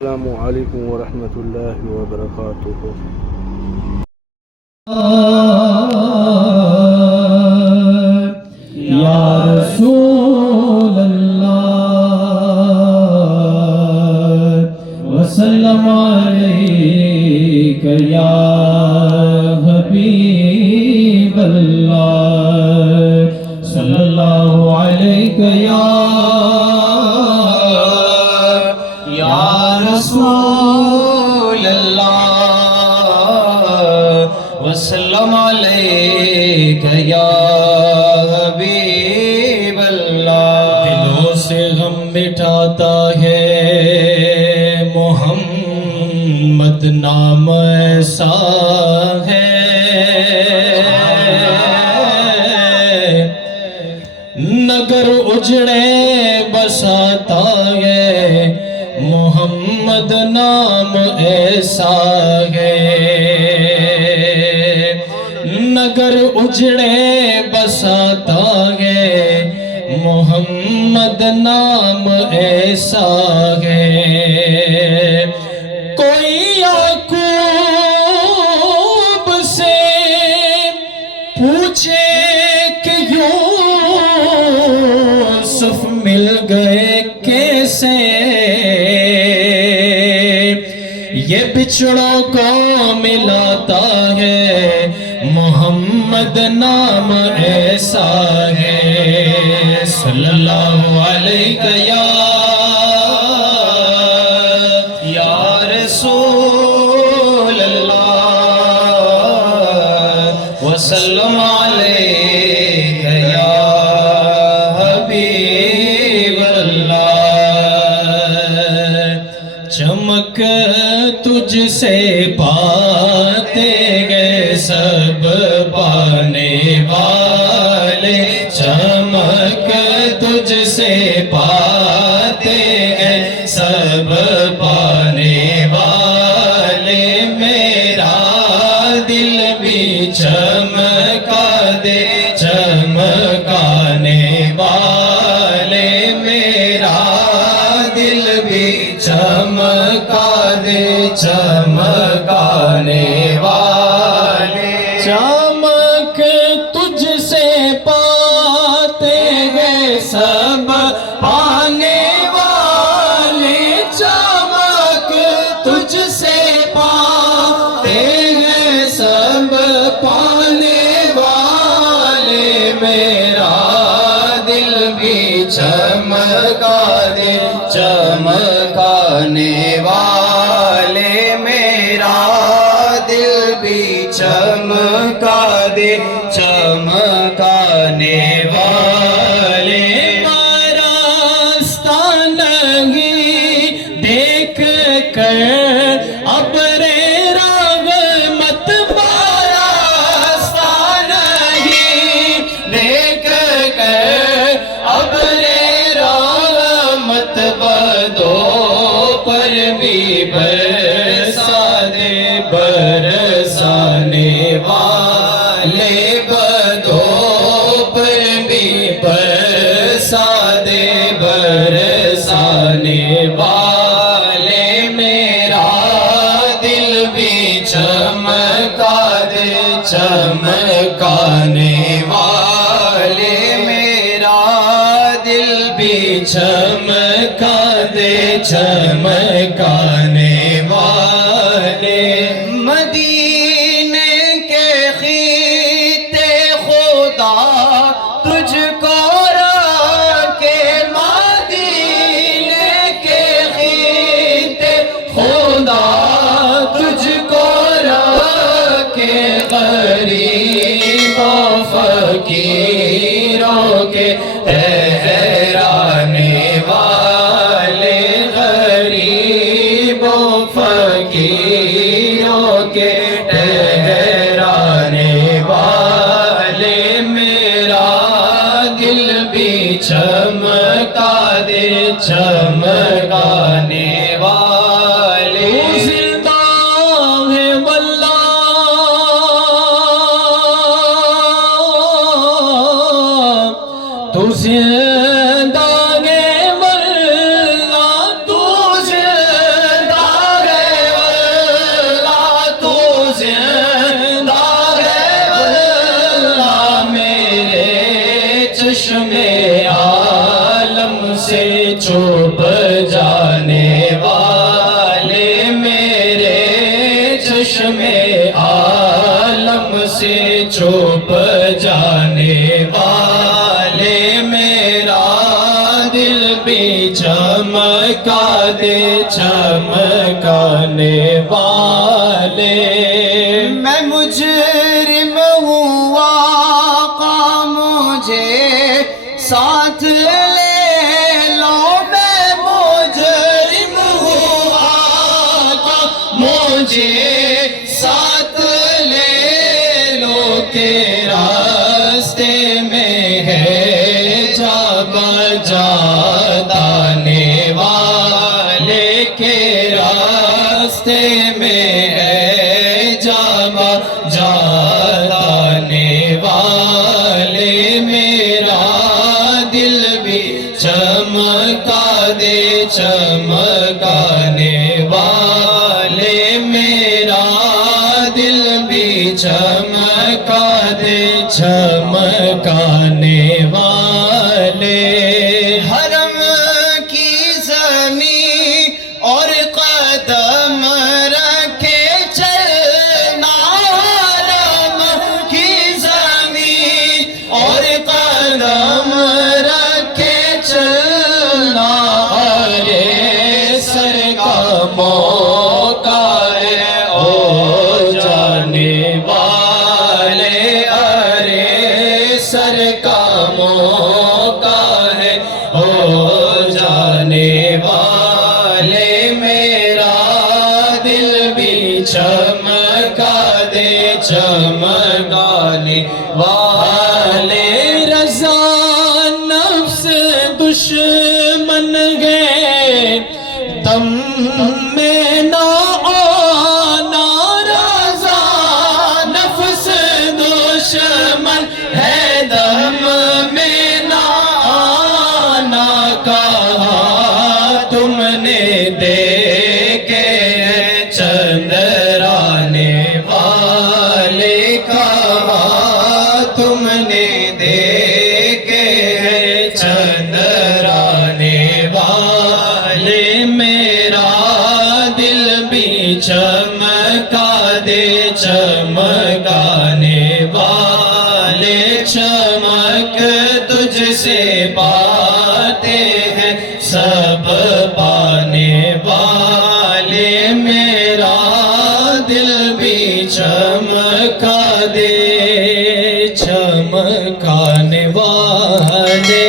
السلام علیکم ورحمۃ اللہ وبرکاتہ۔ یا رسول اللہ وسلم علیک یا حبیب اللہ صلی اللہ علیہ یا رسول اللہ وسلم علیک یا حبیب اللہ۔ دلوں سے غم مٹاتا ہے محمد نام ایسا ہے، نگر اجڑے بساتا ہے محمد نام ایسا ہے، نگر اجڑے بساتا ہے محمد نام ایسا ہے۔ کوئی یعقوب سے پوچھے کہ یوسف مل گئے کیسے، یہ بچڑوں کو ملاتا ہے محمد نام ایسا ہے۔ صلی اللہ علیہ یا رسول اللہ وسلم علیہ یا حبیب اللہ۔ چمک تجھ سے پاتے گئے سب پانے والے، چمک تجھ سے پاتے گئے سب پانے والے، میرا دل بھی چمکا دے چمکانے والے، میرا دل بھی چمکا دے چمکانے والے۔ چمک تجھ سے پاتے گئے سب پانے والے، چمک تجھ سے پاتے گئے سب پانے والے، میرا دل بھی چمکا دے چمکانے والے، میرا دل بھی چمکا دے چمکانے والے۔ راستہ نہیں دیکھ کر ابر رحمت پایا، راستہ نہیں دیکھ کر ابر رحمت بدوں پر بھی برسا دے، برسانے والے بدوں پر بھی برسا دے، برسانے والے، میرا دل بھی چمکا دے چمکانے والے، میرا دل بھی چمکا دے چمکانے والے۔ مدینے کے خطے خدا تجھ کو رکھے، مدینے کے خطے خدا تجھ کو رکھے، غریبوں فقیروں کے ٹھہرانے والے، غریبوں فقیروں کے ٹھہرانے والے، میرا دل بھی چمکا دے چمکانے والے۔ زندہ ہے واللہ تو زندہ ہے واللہ، تو زندہ چشم عالم سے چھپ جانے والے میرا دل بھی چمکا دے چمکانے والے میں مجرم ہوں آقا مجھے ساتھ لے لو میں مجرم ہوں آقا مجھے ساتھ لے لو کہ راستے میں ہے جا بجا دانے والے کے راستے میں ہے جا بجا دانے والے میرا دل بھی چمکا دے چمکانے والے میرا دل بھی چمکا دے چمکانے والے حرم کی زمین اور قدم رکھے چلنا حرم کی زمین اور قدم رکھے چلنا ارے سر کا موقع ہے او جانے والے ارے سر کا موقع ہے او جانے والے میرا دل بھی چمکا دے چمکانے والے رضا نفس دشمن گئے دم میں نہ آنا رضا نفس دشمن ہے دم میں نہ آنا کہا تم نے دیکھے چندرانے والے کہا تم نے دیکھے چندرانے والے میرا دل بھی چمکا دے چمکانے والے چمک تجھ سے پاتے ہیں سب پانے والے میرا دل بھی چمکا دے چمکانے والے